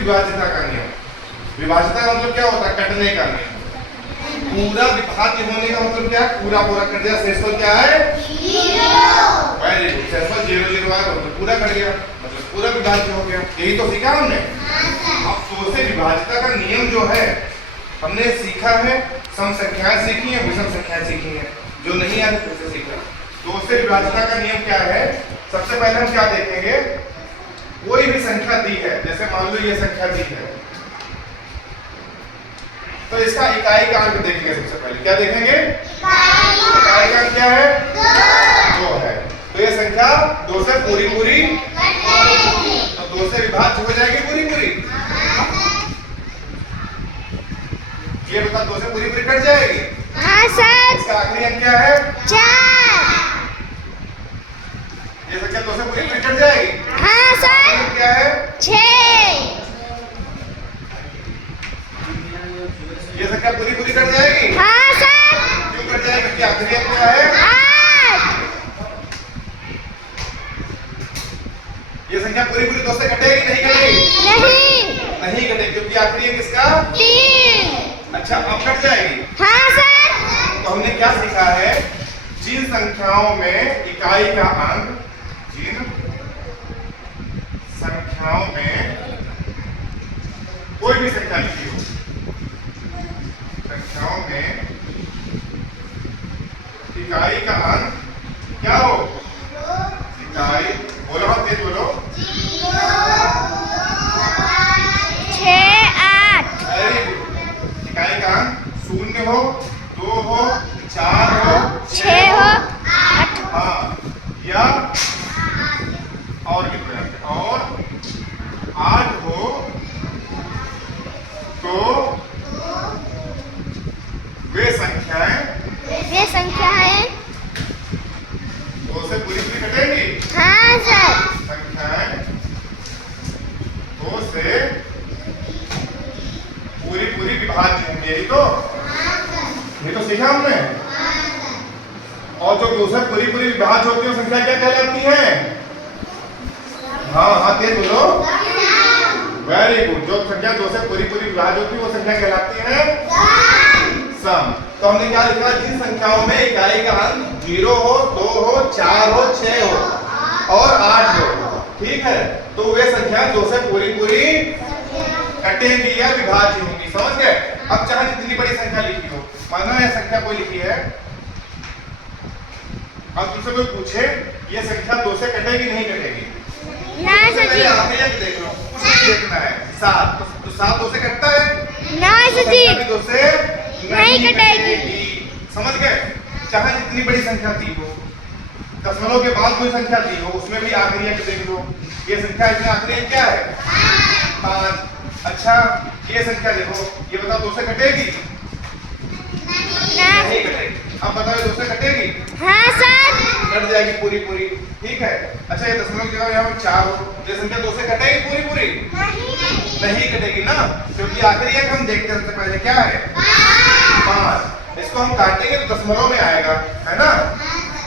विभाज्यता का नियम। विभाज्यता का मतलब क्या होता है? कटने का नियम। पूरा विभाज्य होने का मतलब क्या है? पूरा पूरा कट गया, शेषफल क्या है? 0। वेरी गुड, शेषफल 0 0 आया तो पूरा कट गया, मतलब पूरा विभाज्य हो गया। यही तो सीखा हमने। अब तो से विभाज्यता का नियम जो है हमने सीखा है, सम संख्याएं सीखी है, विषम संख्याएं सीखी है। जो नहीं आया फिर से सीखा। तो से विभाज्यता का नियम क्या है? सबसे पहले हम क्या देखेंगे? कोई भी संख्या दी है, जैसे मान लो ये संख्या दी है, तो इसका इकाई का अंक देखेंगे। सबसे पहले क्या देखेंगे? इकाई का अंक क्या है? 2 है। तो ये संख्या 2 से पूरी पूरी, तो 2 से विभाज्य हो जाएगी पूरी पूरी। ये बता, 2 से पूरी पूरी कट जाएगी। हाँ सर। इसका आखिरी अंक क्या है? 4। ये संख्या 2 से पूरी पूरी कट जाएगी। हाँ सर। क्या है? 6। ये संख्या पूरी पूरी कट जाएगी। हाँ सर। क्यों कट जाएगी? क्योंकि आखिरी अंक क्या है? 8। ये संख्या पूरी पूरी 2 से कटेगी नहीं कटेगी? नहीं कटेगी, क्योंकि आखिरी अंक किसका? 3। अच्छा, अब कट जाएगी। हाँ सर। तो हमने क्या सीखा है? जिन संख्याओं में इकाई का अंक, जिन संख्याओं में कोई भी संख्या लिखी हो, संख्याओं में इकाई का अंक क्या हो? इकाई बोलो, हाँ तेज बोलो। 6 8। इकाई का अंक 0 हो, 2 हो, 4 हो, 6 हो, 8। हाँ, या और कितने? और 8 हो तो वे संख्याएं 2 से पूरी पूरी कटेंगी। हाँ सर। संख्याएं 2 से पूरी पूरी विभाज्य होंगी। ये तो सीखा हमने। और जो 2 से पूरी पूरी विभाज्य होती है संख्या क्या कहलाती है? हाँ तेज बोलो। Very good. जो संख्या 2 से पूरी पूरी विभाज्य होती है वो संख्या कहलाती है सम। तो हमने क्या लिखा? जिन संख्याओं में इकाई का अंक 0 हो, 2 हो, 4 हो, 6 हो और 8 हो, ठीक है, तो वे संख्या 2 से पूरी पूरी कटेंगी या विभाज्य होंगी। समझ गए? अब चाहे जितनी बड़ी संख्या लिखी हो, मानो यह संख्या कोई लिखी है, अब तुमसे कोई पूछे ये संख्या 2 से कटेगी नहीं कटेगी? ना सर जी। आखिरी अंक देख लो, कुछ नहीं देखना है। 7, तो 7 2 से कटता है? ना सर जी। 2 से नहीं कटेगी। समझ गए? चाहे जितनी बड़ी संख्या दी हो, दशमलव के बाद कोई संख्या दी हो, उसमें भी आखिरी अंक देख लो। ये संख्या इसमें आखिरी अंक क्या है? 5। अच्छा, ये संख्या देखो, ये बताओ 2 से कटेगी? नहीं कटेगी। अब बताओ 2 से कटेगी? हाँ सर। कट जाएगी पूरी पूरी, ठीक है। अच्छा, ये दशमलव की जगह यहाँ 4 हो, ये संख्या 2 से कटेगी पूरी पूरी? नहीं कटेगी ना, क्योंकि आखिरी अंक हम देखते हैं सबसे पहले क्या है? 5। इसको हम काटेंगे तो दशमलव में आएगा, है ना?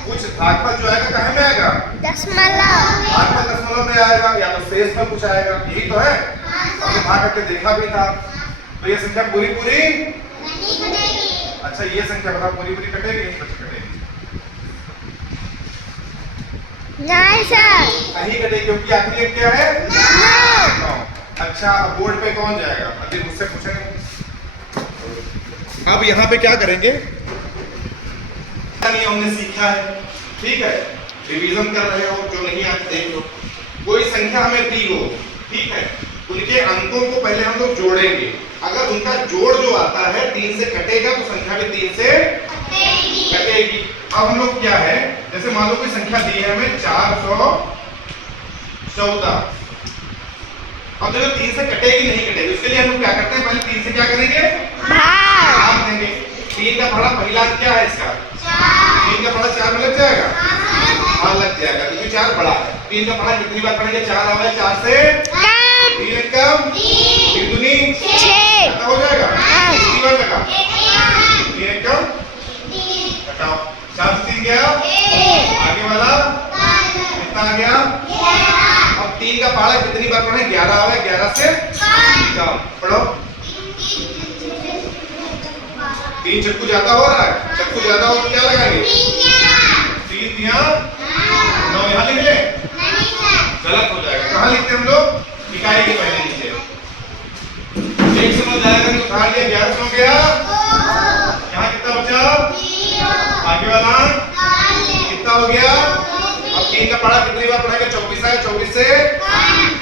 कुछ भागफल जो आएगा कहाँ में आएगा? दशमलव। भागफल दशमलव में आएगा, या तो शेष में कुछ आएगा। यही तो है, हमने भाग करके देखा भी था। तो ये संख्या पूरी पूरी नहीं कटेगी। अच्छा, ये संख्या बताओ पूरी पूरी कटेगी? कटेगी नहीं सर। नहीं कटेगी, क्योंकि आखिरी अंक क्या है? 9। अच्छा, अब बोर्ड पे कौन जाएगा? अभी मुझसे पूछेंगे। अब यहाँ पे क्या करेंगे? हमने सीखा है, ठीक है, रिवीजन कर रहे हो, जो नहीं आते देख लो। कोई संख्या हमें दी हो, ठीक है, उनके अंकों को पहले हम लोग जोड़ेंगे। अगर उनका जोड़ जो आता है 3 से कटेगा तो संख्या भी 3 से कटेगी। अब हम लोग क्या है, जैसे मान लो कोई संख्या दी है हमें 414। अब देखो 3 से कटेगी नहीं कटेगी, उसके लिए हम लोग क्या करते हैं? पहले 3 से क्या करेंगे? भाग देंगे। 3 का पढ़ा पहला अंक क्या है इसका? 3 का पढ़ा 4 में लग जाएगा? हाँ लग जाएगा, क्योंकि 4 बड़ा है। 3 का पढ़ा कितनी बार पढ़ेंगे? 4 आवे, 4 से 3 कम 3 दूनी 6 हो जाएगा। कितनी बार लगा? 3 कम घटाओ, 4 से 3 गया, आगे वाला कितना आ गया? अब 3 का पढ़ा कितनी बार पढ़े? 11 आवे, 11 से जाओ पढ़ो। 3 चक्कू ज्यादा हो रहा है, चक्कू ज्यादा हो तो क्या लगाएंगे? 3 दिया 9 यहाँ लिख ले, गलत हो जाएगा। कहाँ लिखते हम लोग? इकाई के पहले नीचे। 1 समझ जाएगा तो उठा लिया, 11 हो गया। यहाँ कितना बचा? आगे वाला कितना हो गया? अब 3 का पढ़ा कितनी बार पढ़ेगा? 24 आएगा, 24 से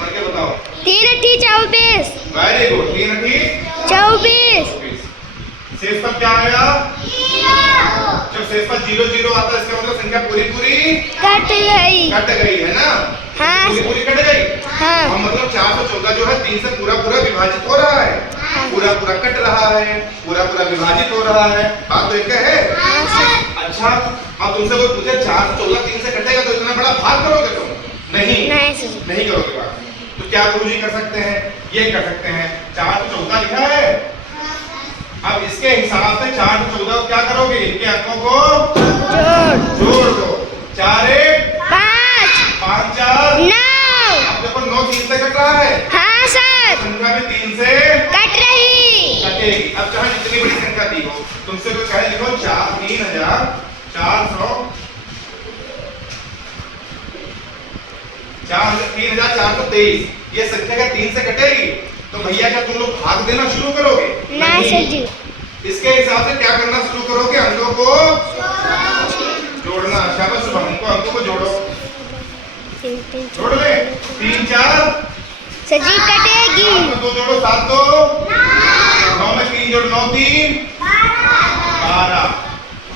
पढ़ के बताओ। 3 अठी 24। वेरी गुड, 3 अठी 24। शेष पर क्या आया? जब शेष पर 0 0 आता है इसका मतलब संख्या पूरी पूरी कट गई। कट गई है ना? हाँ। पूरी पूरी कट गई। हाँ। और मतलब 414 जो है 3 से पूरा पूरा विभाजित हो रहा है, पूरा पूरा कट रहा है, पूरा पूरा विभाजित हो रहा है। बात तो एक है। अच्छा, अब तुमसे कोई पूछे 414 3 से कटेगा तो इतना बड़ा भाग करोगे तुम? नहीं नहीं करोगे बात। तो क्या गुरुजी कर सकते हैं? ये कर सकते हैं, 414 लिखा है, अब इसके हिसाब से 414 क्या करोगे? इनके अंकों को जोड़ दो। 4 1 5 5 4 9। अब देखो 9 3 से कट रहा है। हाँ सर। संख्या भी 3 से कट रही। कटेगी। अब चाहे जितनी बड़ी संख्या दी हो, तुमसे कोई कहे लिखो 3423, ये संख्या क्या 3 से कटेगी? तो भैया क्या तुम लोग भाग देना शुरू करोगे? नहीं सर जी। इसके हिसाब से क्या करना शुरू करोगे? अंकों को जोड़ना। शाबाश शुभम, अंकों को जोड़ो। जोड़ ले। 3 4 सर जी कटेगी। 2 जोड़ो 7 2 9 में 3 जोड़ 9 3 12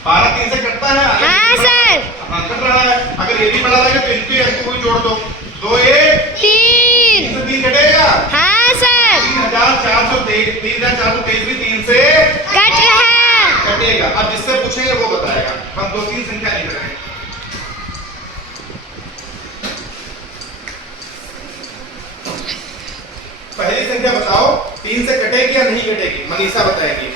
12 3 से कटता है। हाँ सर। हाँ कट रहा है। अगर ये भी बड़ा रहेगा तो इनके अंकों को भी जोड़ दो। 2 1 3 से 3 कटेगा। हाँ सर। 3423 भी 3 से कट रहा। कटेगा। अब जिससे पूछेंगे वो बताएगा। हम 2 3 संख्या नहीं करेंगे। पहली संख्या बताओ, 3 से कटेगी या नहीं कटेगी? मनीषा बताएगी।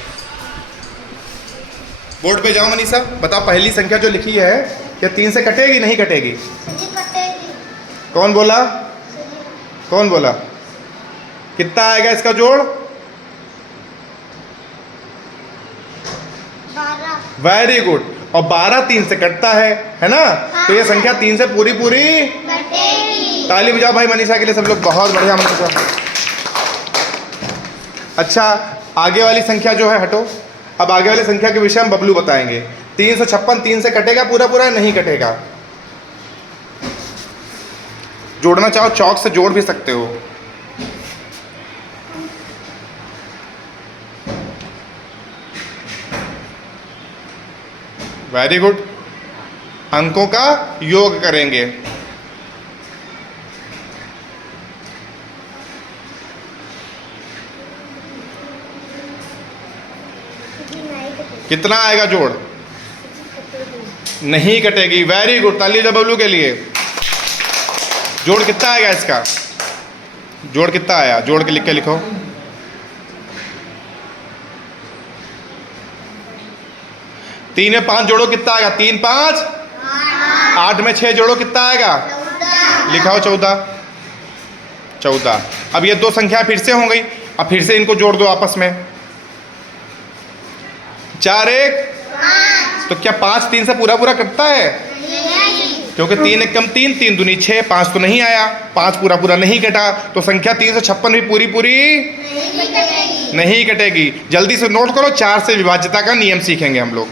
बोर्ड पे जाओ मनीषा, बताओ पहली संख्या जो लिखी है क्या 3 से कटेगी नहीं कटेगी? कौन बोला? कौन बोला? कितना आएगा इसका जोड़? 12। Very good. और 12 3 से कटता है ना? तो ये संख्या 3 से पूरी पूरी कटेगी। ताली बजाओ भाई मनीषा के लिए सब लोग, बहुत बढ़िया मनीषा। अच्छा, आगे वाली संख्या जो है हटो। अब आगे वाली संख्या के विषय में बबलू बताएंगे। 356 3 से कटेगा पूरा पूरा नहीं कटेगा? जोड़ना चाहो चौक से जोड़ भी सकते हो। Very good. अंकों का योग करेंगे। कितना आएगा जोड़? नहीं कटेगी। वेरी गुड, ताली दो बबलू के लिए। जोड़ कितना आएगा इसका? जोड़ कितना आया? जोड़ के लिख के लिखो। 3 में 5 जोड़ो कितना आएगा? 3 5 8 में 6 जोड़ो कितना आएगा? लिखाओ 14। अब ये 2 संख्या फिर से हो गई। अब फिर से इनको जोड़ दो आपस में। 4 1 तो क्या 5 3 से पूरा पूरा कटता है? क्योंकि 3 1 कम 3 3 दूनी 6 5 तो नहीं आया, 5 पूरा पूरा नहीं कटा, तो संख्या 356 भी पूरी पूरी नहीं कटेगी। जल्दी से नोट करो, 4 से विभाज्यता का नियम सीखेंगे हम लोग।